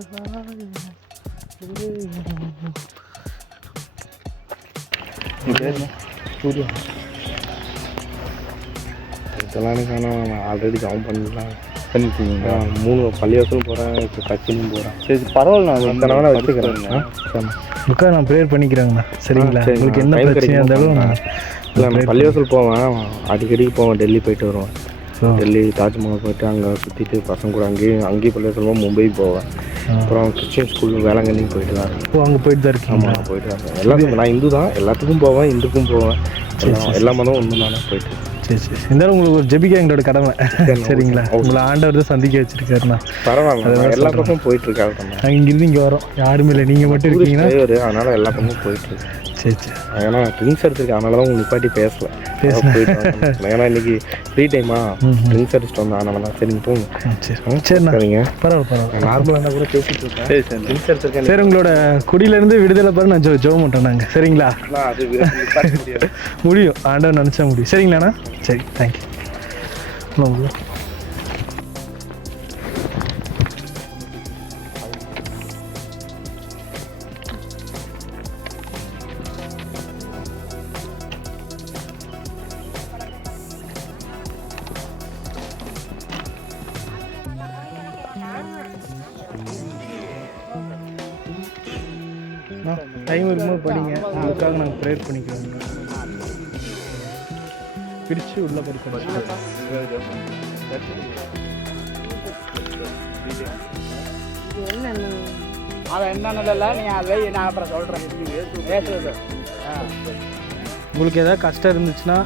இதெல்லாம் காணும் already jam பண்ணலாம் பண்ணிட்டீங்களா? 3 பள்ளிவாசலும் போகிறேன், இப்போ கட்சியும் போகிறேன். சரி பரவாயில்ல, நான் இத்தனை நாளாக வச்சுக்கிறேன். உட்கார் நான் ப்ரேயர் பண்ணிக்கிறேங்கண்ணா. சரிங்களா? உங்களுக்கு என்ன பிரச்சனையாக இருந்தாலும் இல்லை, நான் பள்ளிவாசல் போவேன், அடிக்கடிக்கு போவேன், டெல்லி போயிட்டு வருவேன். டெல்லி தாஜ்மஹால் போயிட்டு அங்கே சுற்றிட்டு பசங்க கூட அங்கேயும் பள்ளிவாசல் போவேன், மும்பை போவேன். அப்புறம் கிறிஸ்டின் ஸ்கூல் வேளாங்கண்ணியும் போயிட்டு தான் இருக்கேன். அங்கே போயிட்டு தான் இருக்கேன். ஆமாம், போயிட்டு தான் இருக்கேன். எல்லாத்துக்கும் நான் இந்து தான், எல்லாத்துக்கும் போவேன், இந்துக்கும் போவேன், எல்லா மதமும் ஒன்று தானே போயிட்டு. சரி சரி, இருந்தாலும் உங்களுக்கு ஒரு ஜெபிக்க எங்களோட கடமை. சரிங்களா? உங்களை ஆண்டவர் தான் சந்திக்க வச்சிருக்காருண்ணா. பரவாயில்ல, எல்லா பக்கமும் போயிட்டு இருக்காரு. நாங்கள் இங்கிருந்து இங்கே வரோம், யாருமே இல்லை, நீங்கள் மட்டும் இருக்கீங்கன்னா. அதனால எல்லா பக்கமும் போயிட்டு இருக்கு. சரி சரி, ஏன்னா ட்ரிங்க்ஸ் எடுத்துருக்கேன், அதனால தான் உங்களுக்கு நிப்பாட்டி பேசல. ஏன்னா இன்னைக்கு ஃப்ரீ டைமா, ட்ரிங்க்ஸ் அடிச்சுட்டு வந்தேன், அதனால தான். சரி போங்க. சரிண்ணா, பரவாயில்ல. நார்மலாக இருந்தால் கூட பேசிட்டு இருக்கேன். சரி சார், ட்ரிங்க்ஸ் எடுத்துருக்கேன். சரி, உங்களோட குடியிலேருந்து விடுதலை பாரு, நான் ஜோம் மாட்டோம் நாங்கள். சரிங்களா? அது முடியும், ஆண்டவர் நினச்சா முடியும். சரிங்களாண்ணா? சரி, தேங்க்யூ. டைம் இருக்கும்போது படிங்க, அதுக்காக நாங்கள் ப்ரேயர் பண்ணிக்கிறோம். பிரித்து உள்ளே படிக்கிறோம். அவன் என்னன்னு நீ அதை நான் அப்புறம் சொல்கிறேன். உங்களுக்கு ஏதாவது கஷ்டம் இருந்துச்சுன்னா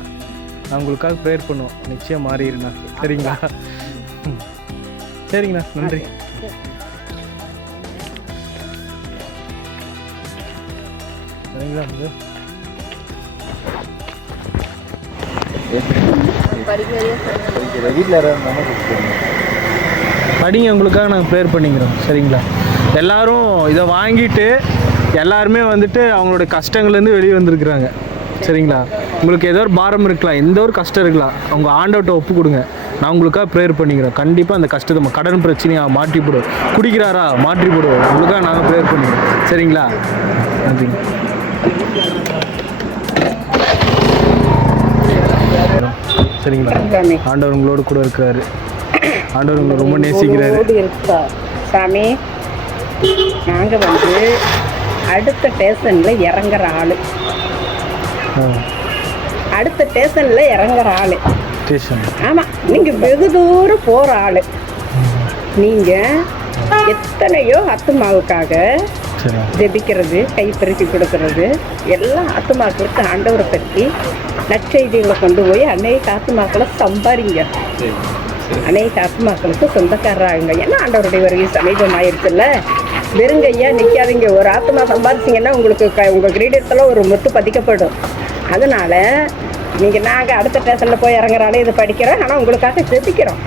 நான் உங்களுக்காக ப்ரேயர் பண்ணுவோம், நிச்சயம் மாறிடுண்ணா. சரிங்களா? சரிங்கண்ணா, நன்றி. சரிங்களா? படிங்க, உங்களுக்காக நாங்கள் ப்ரேயர் பண்ணிக்கிறோம். சரிங்களா? எல்லாரும் இதை வாங்கிட்டு எல்லாருமே வந்துட்டு அவங்களோட கஷ்டங்கள்லேருந்து வெளியே வந்திருக்கிறாங்க. சரிங்களா? உங்களுக்கு ஏதோ ஒரு பாரம் இருக்கலாம், எந்த ஒரு கஷ்டம் இருக்கலாம், அவங்க ஆண்டவர்கிட்ட ஒப்பு கொடுங்க. நான் உங்களுக்காக ப்ரேயர் பண்ணிக்கிறோம். கண்டிப்பாக அந்த கஷ்டத்தை கடன் பிரச்சனையாக மாற்றி போடுவோம். குடிக்கிறாரா மாற்றி போடுவோம். உங்களுக்காக நாங்கள் ப்ரேயர் பண்ணிக்கிறோம். சரிங்களா? நன்றிங்க. சரிங்களா? ஆண்டவர் உங்களோட கூட இருக்கிறாரு. ஆண்டவர் உங்களை ரொம்ப நேசிக்கிறாரு. சாமி, நாங்கள் அடுத்த ஸ்டேஷனில் இறங்குற ஆள், அடுத்த ஸ்டேஷனில் இறங்குற ஆள். ஆமாம், நீங்கள் வெகு தூரம் போகிற ஆள். நீங்கள் எத்தனையோ ஆத்துமாவுக்காக ஜெபிக்கிறது, கைப்பிரித்து கொடுக்கறது, எல்லாம் ஆத்துமாக்களுக்கு ஆண்டவரை பற்றி நற்செய்திகளை கொண்டு போய் அநேக ஆத்துமாக்களை சம்பாதிங்க, அநேக ஆத்துமாக்களுக்கு சொந்தக்காரராகுங்க. ஏன்னா ஆண்டவருடைய வருகை சமீபமாயிருச்சுல்ல. வெறுங்கையா நிற்காதீங்க. ஒரு ஆத்மா சம்பாதிச்சிங்கன்னா உங்களுக்கு உங்கள் கிரீடத்தில் ஒரு முத்து பதிக்கப்படும். அதனால் நீங்கள் நாங்கள் அடுத்த ஸ்டேஷனில் போய் இறங்குறாலே இதை படிக்கிறோம், ஆனால் உங்களுக்காக ஜெபிக்கிறோம்.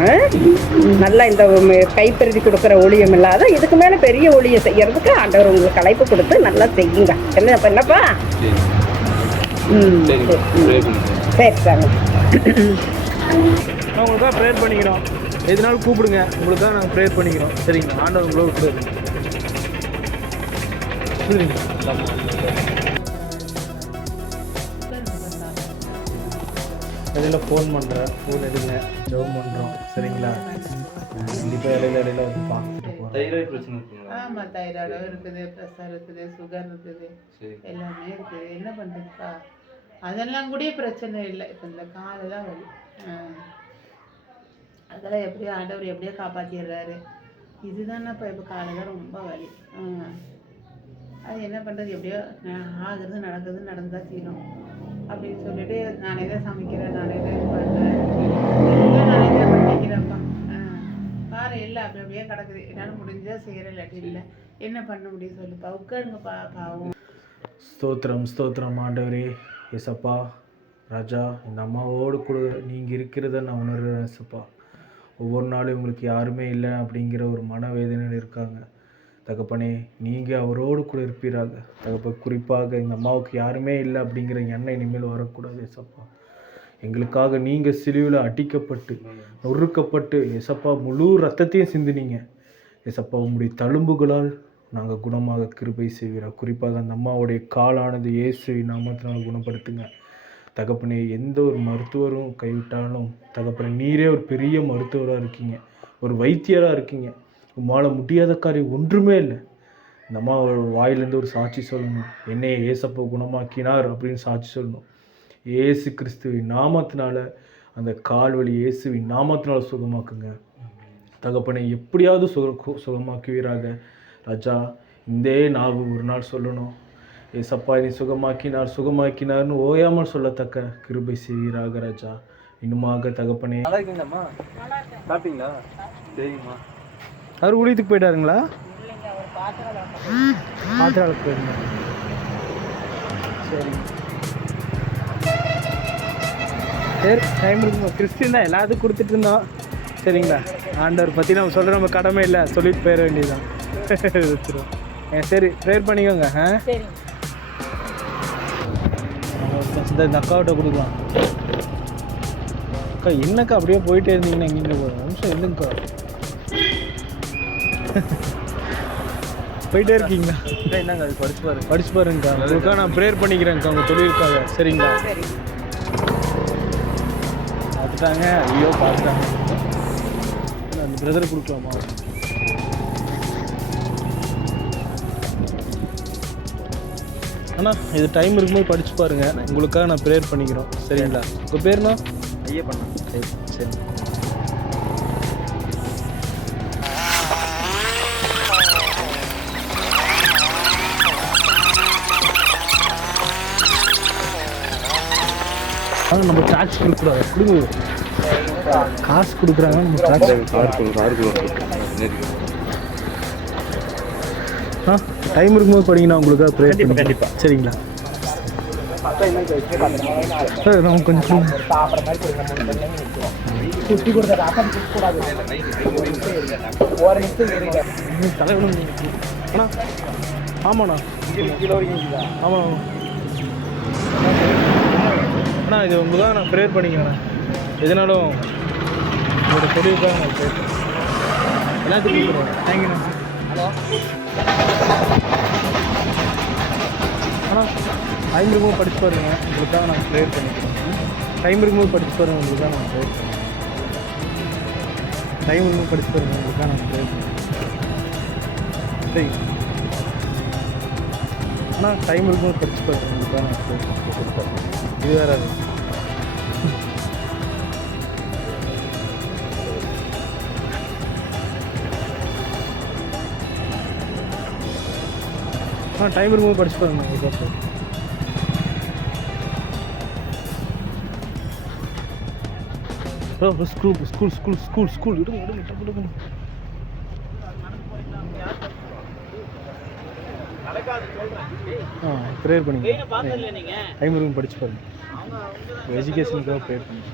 நல்லா இந்த கைப்பெருதி கொடுக்குற ஊழியம் இல்லாத இதுக்கு மேலே பெரிய ஊழியம் செய்கிறதுக்கு ஆண்டவர் உங்களுக்கு அழைப்பு கொடுத்து நல்லா செய்யுங்க. என்னப்பா? சரி சார், உங்களுக்காக ப்ரேயர் பண்ணிக்கிறோம். எதுனாலும் கூப்பிடுங்க, உங்களுக்காக நாங்கள் ப்ரேயர் பண்ணிக்கிறோம். சரிங்களா? ஆண்டவர் உங்களோட கூட இடையில ஃபோன் பண்ணுறேன், ஃபோன் எடுங்க, ஜெபம் பண்ணுறோம். சரிங்களா? கண்டிப்பாக இடையில வந்து பார்த்துட்டு போகிறோம். தைராய்டு பிரச்சனை இருக்குங்களா? ஆமாம், தைராய்டும் இருக்குது, ப்ரெஷர் இருக்குது, சுகர் இருக்குது, எல்லாமே இருக்குது. என்ன பண்ணுறதுப்பா? அதெல்லாம் கூட பிரச்சனை இல்லை. இப்போ இந்த காலில் தான் வலி, அதெல்லாம் எப்படியோ ஆண்டவர் எப்படியோ காப்பாற்றிடுறாரு. இதுதானேப்பா இப்போ காலில் தான் ரொம்ப வலி. அது என்ன பண்ணுறது? எப்படியோ ஆகுறது நடக்குது, நடந்தால் தீரும் அப்படின்னு சொல்லிட்டு நானே தான் சமைக்கிறேன், நானே தான் பண்ணுறேன், நானே தான் பண்ணிக்கிறேன்ப்பா. பாரு இல்லை அப்படி அப்படியே கிடக்குது. என்னால் முடிஞ்சால் செய்கிற இல்லாட்டி இல்லை. என்ன பண்ண முடியும் சொல்லுப்பா? உட்காருங்கப்பா, பாவம். ஸ்தோத்திரம் ஸ்தோத்திரம் ஆண்டவரே. ஏசப்பா ராஜா, இந்த அம்மாவோடு கூட நீங்கள் இருக்கிறத நான் உணர்கிறேன். ஏசப்பா, ஒவ்வொரு நாளும் உங்களுக்கு யாருமே இல்லை அப்படிங்கிற ஒரு மனவேதனையில் இருக்காங்க. தகப்பனே, நீங்கள் அவரோடு கூட இருப்பீராக. குறிப்பாக இந்த அம்மாவுக்கு யாருமே இல்லை அப்படிங்கிற எண்ணம் இனிமேல் வரக்கூடாது. ஏசப்பா, எங்களுக்காக நீங்கள் சிலுவையில் அடிக்கப்பட்டு நொறுக்கப்பட்டு ஏசப்பா முழு ரத்தத்தையும் சிந்தினீங்க. ஏசப்பா உங்களுடைய தழும்புகளால் நாங்கள் குணமாக கிருபை செய்கிறோம். குறிப்பாக அந்த அம்மாவுடைய காலானது இயேசுவின் நாமத்தினால் குணப்படுத்துங்க தகப்பனே. எந்த ஒரு மருத்துவரும் கைவிட்டாலும் தகப்பனே, நீரே ஒரு பெரிய மருத்துவராக இருக்கீங்க, ஒரு வைத்தியராக இருக்கீங்க. உம்மால் முடியாத காரியம் ஒன்றுமே இல்லை. இந்த அம்மா வாயிலேருந்து ஒரு சாட்சி சொல்லணும், என்னையே ஏசப்பா குணமாக்கினார் அப்படின்னு சாட்சி சொல்லணும். இயேசு கிறிஸ்துவின் நாமத்தினால அந்த கால்வலி இயேசுவின் நாமத்தினால சுகமாக்குங்க தகப்பனை. எப்படியாவது சுகமாக்குவீராக ராஜா. இந்த நாவு ஒரு நாள் சொல்லணும், ஏசப்பா நீ சுகமாக்கினார்னு ஓயாமல் சொல்லத்தக்க கிருபை செய்வீராக ராஜா. இன்னுமாக தகப்பனே. நல்லா இருக்கீங்களாம்மா? சாப்பிட்டீங்களா? சரிங்கம்மா. அவர் ஊழியத்துக்கு போயிட்டாருங்களா? பாத்திரம் போயிருங்க. சரி சரி, டைம் இருக்குமா? கிறிஸ்டின் தான் எல்லாத்துக்கும் கொடுத்துட்டு இருந்தோம். சரிங்களா, ஆண்டவர் பற்றி நம்ம சொல்கிற நம்ம கடமை இல்லை, சொல்லிட்டு போயிட வேண்டியதுதான். வச்சுருவோம். சரி, ப்ரேயர் பண்ணிக்கோங்க. இந்த அக்காவிட்ட கொடுக்கலாம். அக்கா என்னக்கா அப்படியே போயிட்டே இருந்தீங்கன்னா எங்கேயும் போகிறோம் நிமிஷம் இல்லைங்கக்கா. போயிட்டே இருக்கீங்களா? என்னங்க அது படிச்சு பாருங்கக்கா. உங்களுக்கா நான் ப்ரேயர் பண்ணிக்கிறேன்க்கா உங்கள் தொழிலுக்காக. சரிங்களா? பார்த்துட்டாங்க. ஐயோ பார்த்துட்டாங்க. அந்த பிரதர் கொடுக்கலாமா? அண்ணா இது டைம் இருக்கும்போது படிச்சு பாருங்க. உங்களுக்காக நான் ப்ரேயர் பண்ணிக்கிறோம். சரிங்களா? உங்கள் பேருண்ணா? ஐயப்பண்ணா. சரி சரி. நம்ம டாக்ஸ் கொடுக்கூடாது. கொடுங்க, காசு கொடுக்குறாங்க. நம்ம டைம் இருக்கும்போது படிங்கன்னா உங்களுக்காக ப்ரேயர் பண்ணி. கண்டிப்பாக. சரிங்களா? சார் நம்ம கொஞ்சம் தலைவணும். அண்ணா ஆமாண்ணா. ஆமாம் அண்ணா, இது உங்களுக்காக நான் ப்ரேயர் பண்ணிக்கிறேன். எதனாலும் உங்களோட தொழிலுக்காக நான் ப்ரேயர் பண்ணேன். எல்லாத்துக்கும் கொடுக்குறேன். தேங்க்யூண்ணா. ஹலோ அண்ணா, டைம் இருக்கும்போது படிச்சு பாருங்க. உங்களுக்காக நான் ப்ரேயர் பண்ணிக்கிறேன். டைம் இருக்கும்போது படிச்சு பாருங்க. உங்களுக்காக நான் ப்ரேயர் பண்ணுறேன். டைம் இருக்கும்போது படிச்சு பாருங்க. உங்களுக்காக நான் ப்ரேயர் பண்ணுறேன். சரி அண்ணா, டைம் இருக்கும்போது படிச்சு பாருங்க. உங்களுக்காக நான் ப்ரேயர் பண்ணுறேன். இது வேறு டைம் இருக்கும்போது படிச்சு பாருங்க. School school school school school விடுங்க. ப்ரேயர் பண்ணிங்க. டைம் இருக்கும் படிச்சு பாருங்க. எஜுகேஷனுக்காக ப்ரேயர் பண்ணுங்க.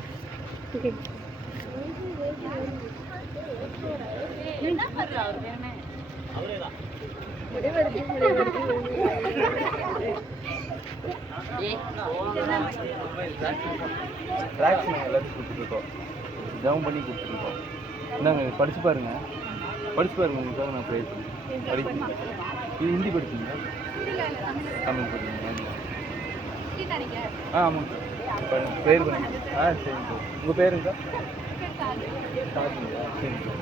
எல்லாத்தையும் கொடுத்துருக்கோம், ஜெபம் பண்ணி கொடுத்துருக்கோம். என்னங்க படிச்சு பாருங்க. உங்களுக்காக நான் ப்ரேயர் பண்ணுறேன். படிப்பீங்க. இது ஹிந்தி படிப்பீங்களா? தமிழ் படிப்பீங்க? ஆமாம் சார். ப்ரேயர் பண்ணுங்க. சரிங்க சார். உங்கள் பேருங்க சார்? சரிங்க சார்.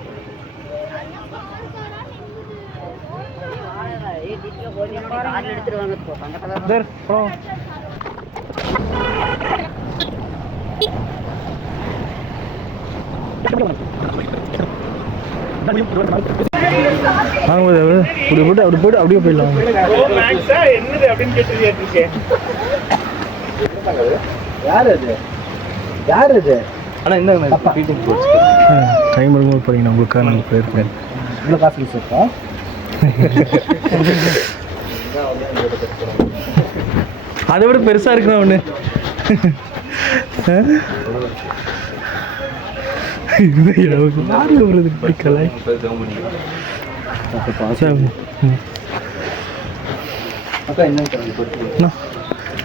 அப்படியே போயிடலாம். யார் அது? ஆனால் என்ன டைம் இருக்கும்போது படிக்கணும். உங்களுக்காக நாங்கள் ப்ரேயர் பண்ணேன். இவ்வளோ காசு வச்சுருக்கோம். அதை விட பெருசாக இருக்குண்ணா ஒன்று. படிக்கலை.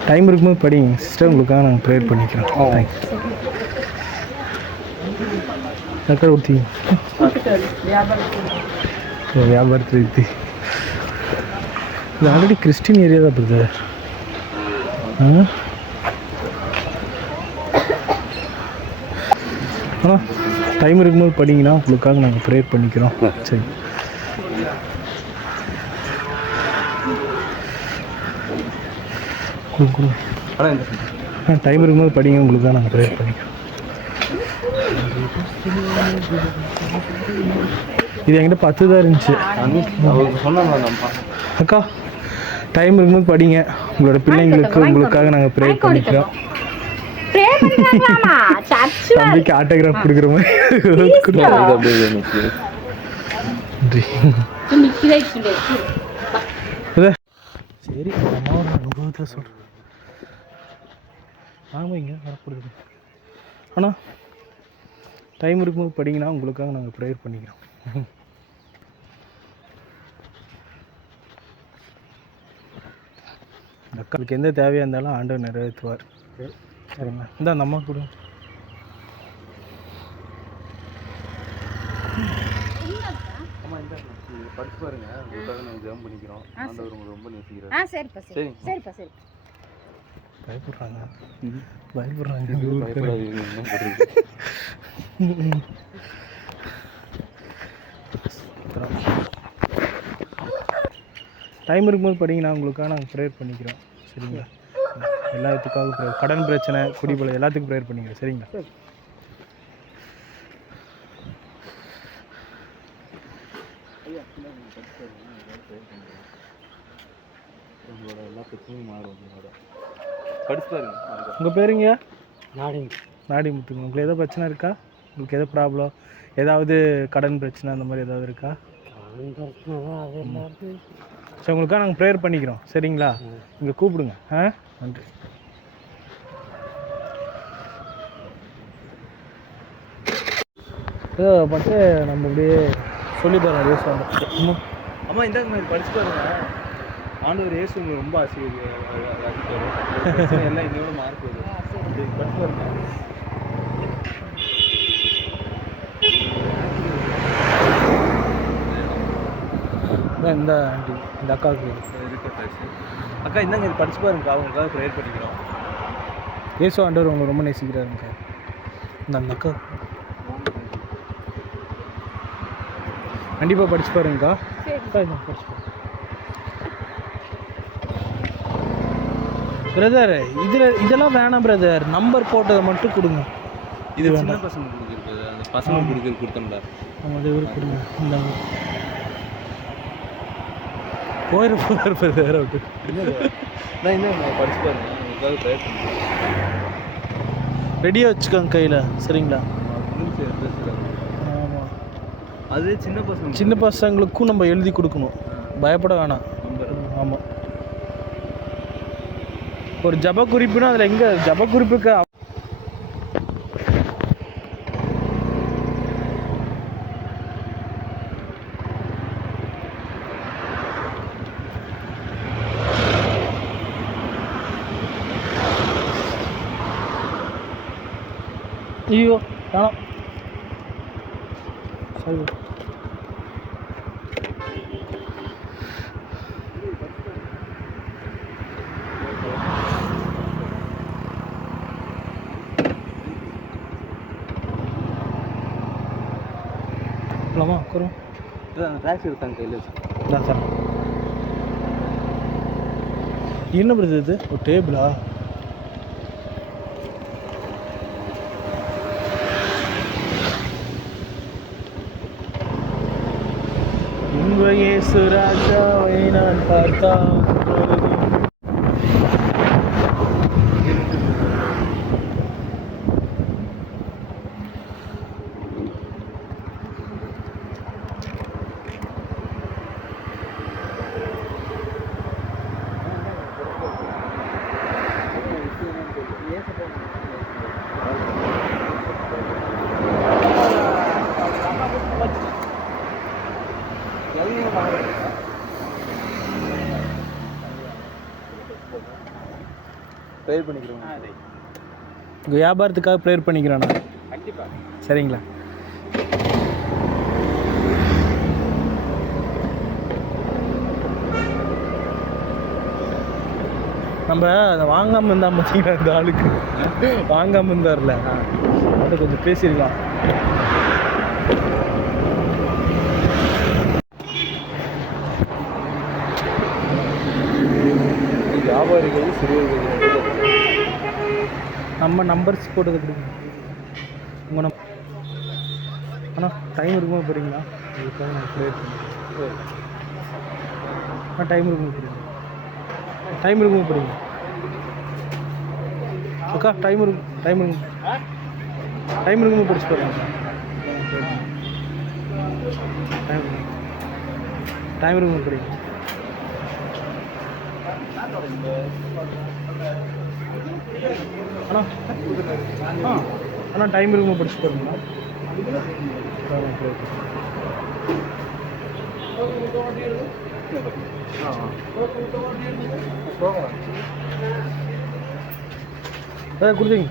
டைம் இருக்கும்போது படிங்க சிஸ்டர். உங்களுக்காக நாங்கள் ப்ரேயர் பண்ணிக்கிறோம். தேங்க்ஸ். ஊற்றி வியாபாரத்து ரீதி இது ஆல்ரெடி கிறிஸ்டின் ஏரியா தான் பிரதர். ஆனால் டைம் இருக்கும்போது படிங்கன்னா உங்களுக்காக நாங்கள் ப்ரேயர் பண்ணிக்கிறோம். சரி, டைம் இருக்கும்போது படிங்க, உங்களுக்காக நாங்கள் ப்ரேயர் பண்ணிக்கிறோம். இது என்கிட்ட 10 தான் இருந்துச்சு. அக்கா டைம் இருக்கும்போது படிங்க, உங்களோட பிள்ளைங்களுக்கு உங்களுக்காக நாங்கள் ப்ரேயர் பண்ணிக்கிறோம். தம்பிக்கு ஆட்டோகிராஃப் கொடுக்குற மாதிரி சரி. அம்மாவோட அனுபவத்தில் சொல்கிறேன். ஆமாங்க வரப்படுது. ஆனால் டைம் இருக்கும்போது படிங்கன்னா உங்களுக்காக நாங்கள் ப்ரேயர் பண்ணிக்கிறோம். அக்காவுக்கு எந்த தேவையாக இருந்தாலும் ஆண்டவர் நிறைவேற்றுவார். சரிங்களா? இந்த அந்த அம்மா கூட படிச்சு பாருங்க, உங்களுக்காக நாங்கள் ஜெபம் பண்ணிக்கிறோம். ஆண்டவர் உங்களுக்கு ரொம்ப நேசிக்கிறார். சரிப்பா சரி சரிப்பா சரி. பயப்படுறாங்க. டைம் இருக்கும்போது படிங்கன்னா உங்களுக்காக நாங்கள் ப்ரேயர் பண்ணிக்கிறோம். சரிங்களா? எல்லாத்துக்காக ப்ரேயர், கடன் பிரச்சனை, குடிபல எல்லாத்துக்கும் ப்ரேயர் பண்ணிக்கிறோம். சரிங்களா? உங்களோட எல்லா பிரச்சனையும் மாறும். உங்களோட படிச்சு பாருங்க. உங்கள் பேருங்க? நாடிமுத்துங்க. உங்களுக்கு எதாவது பிரச்சனை இருக்கா? உங்களுக்கு எதாவது ப்ராப்ளம், ஏதாவது கடன் பிரச்சனை அந்த மாதிரி ஏதாவது இருக்கா? சரி, உங்களுக்காக நாங்கள் ப்ரேயர் பண்ணிக்கிறோம். சரிங்களா? இங்கே கூப்பிடுங்க. நன்றி. பார்த்து நம்ம அப்படியே சொல்லி தரோம். யோசனை அம்மா இந்தாங்க மாதிரி படிச்சு பாருங்க. ஆண்டவர் இயேசு உங்களுக்கு ரொம்ப ஆசீர்வாதம் எல்லாம் இன்னோட மார்க் வருது. படிச்சு பாருங்க. இந்த ஆண்டி, இந்த அக்காவுக்கு அக்கா இந்தாங்க இது படிச்சு பாருங்க. அவங்களுக்காக ப்ரேயர் பண்ணிக்கிறோம். இயேசு ஆண்டவர் உங்களை ரொம்ப நேசிக்கிறாருங்க. இந்த அந்த அக்கா கண்டிப்பாக படிச்சு பாருங்கக்கா. படிச்சு பாருங்க பிரதர். இதெல்லாம் வேணாம் பிரதர், நம்பர் போட்டதை மட்டும் கொடுங்க. இது சின்ன பசங்க கொடுக்குறது, அந்த பசங்க கொடுக்குறது கொடுத்தோம்ல. நம்ம அது ஒரு கொடுங்க. இந்த போயிரு பிரதர். ஓகே நான் என்ன படிச்சு பாருங்க. உங்களுக்காக ப்ரேயர் பண்ணிக்கிறேன். ரெடியாக வச்சுக்கோங்க கையில். சரிங்களா? ஆமாம், அது சின்ன பசங்களுக்கும் நம்ம எழுதி கொடுக்கணும். பயப்பட வேணாம். ஆமாம், ஒரு ஜப குறிப்புனா அதில் எங்கே ஜப குறிப்புக்கு ஐயோ வேணாம். சரி போலாமா? உட்காரும். ட்ராக்ஸ் எடுத்தாங்க கையில் சார். என்ன பிரதர் இது? ஒரு டேபிளா? உங்கள் இயேசு ராஜாவை நான் பார்த்தான். ப்ரேயர் பண்ணிக்கிறோம். உங்கள் வியாபாரத்துக்காக ப்ரேயர் பண்ணிக்கிறேன் நான். கண்டிப்பாக. சரிங்களா? நம்ம அதை வாங்காமல் இருந்தால் பார்த்தீங்களா இந்த ஆளுக்கு வாங்காமல் இருந்தார்ல அதை கொஞ்சம் பேசிடலாம். வியாபாரிகள் சிறுவர்கள் நம்ம நம்பர்ஸ் போட்டது கொடுங்க. உங்கள் அண்ணா டைம் இருக்குமா போகிறீங்களா? இதுக்காக நான் ப்ரேயர் பண்ணுறேன். டைம் இருக்குமா போகிறீங்க? டைம் இருக்குமா போகிறீங்க? அக்கா டைம் இருக்குமா படிச்சு போகிறேன். டைம் இருக்குமா போகிறீங்க? அண்ணா அண்ணா டைம் இருக்குமா படிச்சு போகிறீங்களா? கொடுத்தீங்க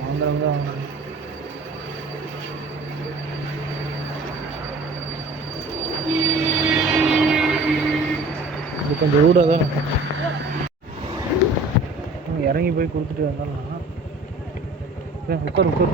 வாங்குறவங்க இது கொஞ்சம் ரூடாக தான் இறங்கி போய் கொடுத்துட்டு வந்தாலும் உட்கார்.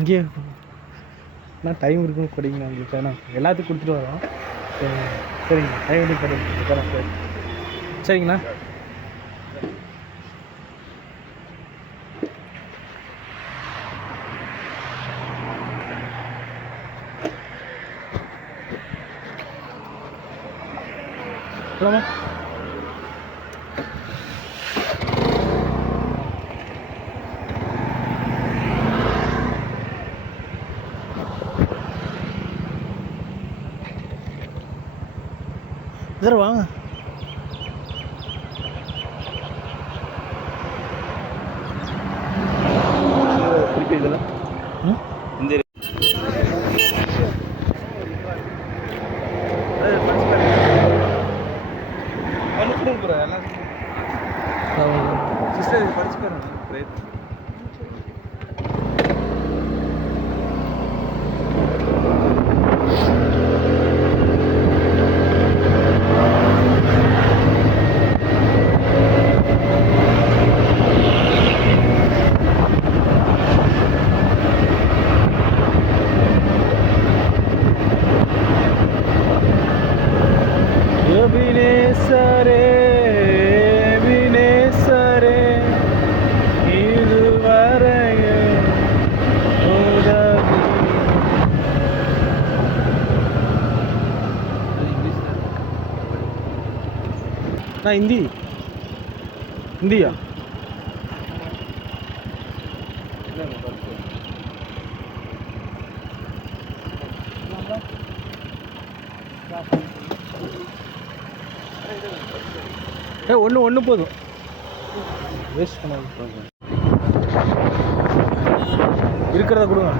இங்கே நான் டைம் இருக்குன்னு படிங்க உங்களுக்கு. வேணாம் எல்லாத்துக்கும் கொடுத்துட்டு வரோம். சரிங்க டைம் எடுத்து படிங்க. சரிங்கண்ணா. போலாமா? சார் வாங்க. இதெல்லாம் இந்த சிஸ்டர் படிச்சுக்கிறேன். வினேசரே வினேசரே இதுவரையும் உதவி. நான் இந்தியா ஒன்று போதும். வேஸ்ட் பண்ணாது. இருக்கிறத கொடுங்க.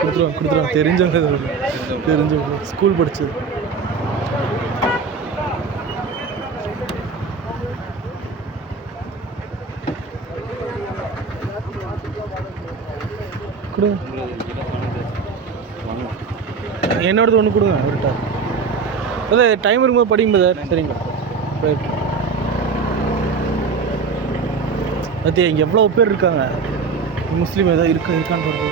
கொடுத்துருவோம். தெரிஞ்சவங்க ஸ்கூல் படிச்சது. கொடுங்க. என்னோடது ஒன்று கொடுங்க. அவர்கிட்ட அదే டைம் இருக்கும்போது படிங்க சார். சரிங்களா? பத்தியா இங்கே எவ்வளோ பேர் இருக்காங்க. முஸ்லீம் ஏதாவது இருக்கான்னு பாருங்க.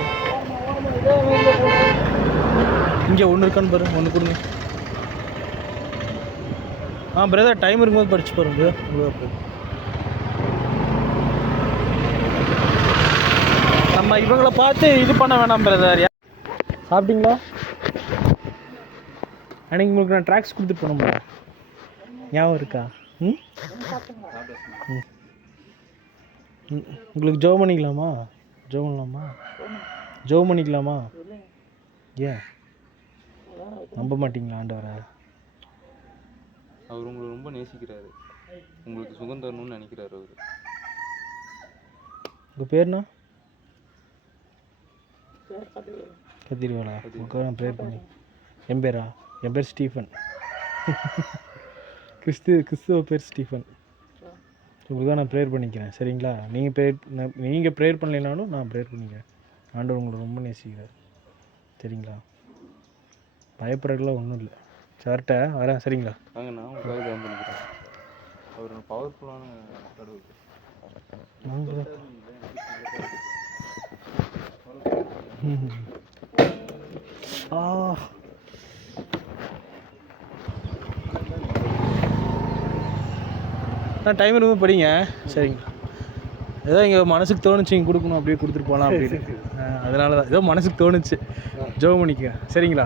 இங்கே ஒன்று இருக்கான்னு பாருங்க. ஒன்று கொடுங்க. பிரதர் டைம் இருக்கும்போது படிச்சு பாருங்க. நம்ம இவங்களை பார்த்து இது பண்ண வேணாம் பிரதர். சாப்பிட்டீங்களா? அன்னைக்கு உங்களுக்கு நான் ட்ராக்ஸ் கொடுத்துட்டு போனோம்ல, ஞாபகம் இருக்கா? உங்களுக்கு ஜோ பண்ணிக்கலாமா? ஏன் நம்ப மாட்டீங்களா ஆண்டவரை? அவர் உங்களை ரொம்ப நேசிக்கிறாரு. உங்களுக்கு சுகம் தரணும்னு நினைக்கிறாரு அவர். உங்கள் பேர்னா? கத்திரிவாளா? உங்களுக்காக நான் ப்ரேயர் பண்ணி. என் பேரா? என் பேர் ஸ்டீஃபன். கிறிஸ்துவ பேர் ஸ்டீஃபன். உங்களுக்காக நான் ப்ரேயர் பண்ணிக்கிறேன், சரிங்களா? நீங்கள் ப்ரேயர் பண்ணலைனாலும் நான் ப்ரேயர் பண்ணிக்கிறேன். ஆண்டவர் உங்களை ரொம்ப நேசிக்கிறார், சரிங்களா? பயப்படுறதுலாம் ஒன்றும் இல்லை. சார்கிட்ட வரேன், சரிங்களா? நாங்கள் நான் உங்களுக்காக ஜாயின் பண்ணிக்கிறேன். அவர் பவர்ஃபுல்லான கடவுள். டைம் ரொம்ப படிங்க, சரிங்களா? ஏதோ இங்கே மனசுக்கு தோணுச்சு இங்கே கொடுக்கணும், அப்படியே கொடுத்துட்டு போகலாம் அப்படின்னு. அதனால தான் ஏதோ மனசுக்கு தோணுச்சு. ஜெபம் பண்ணிக்க, சரிங்களா?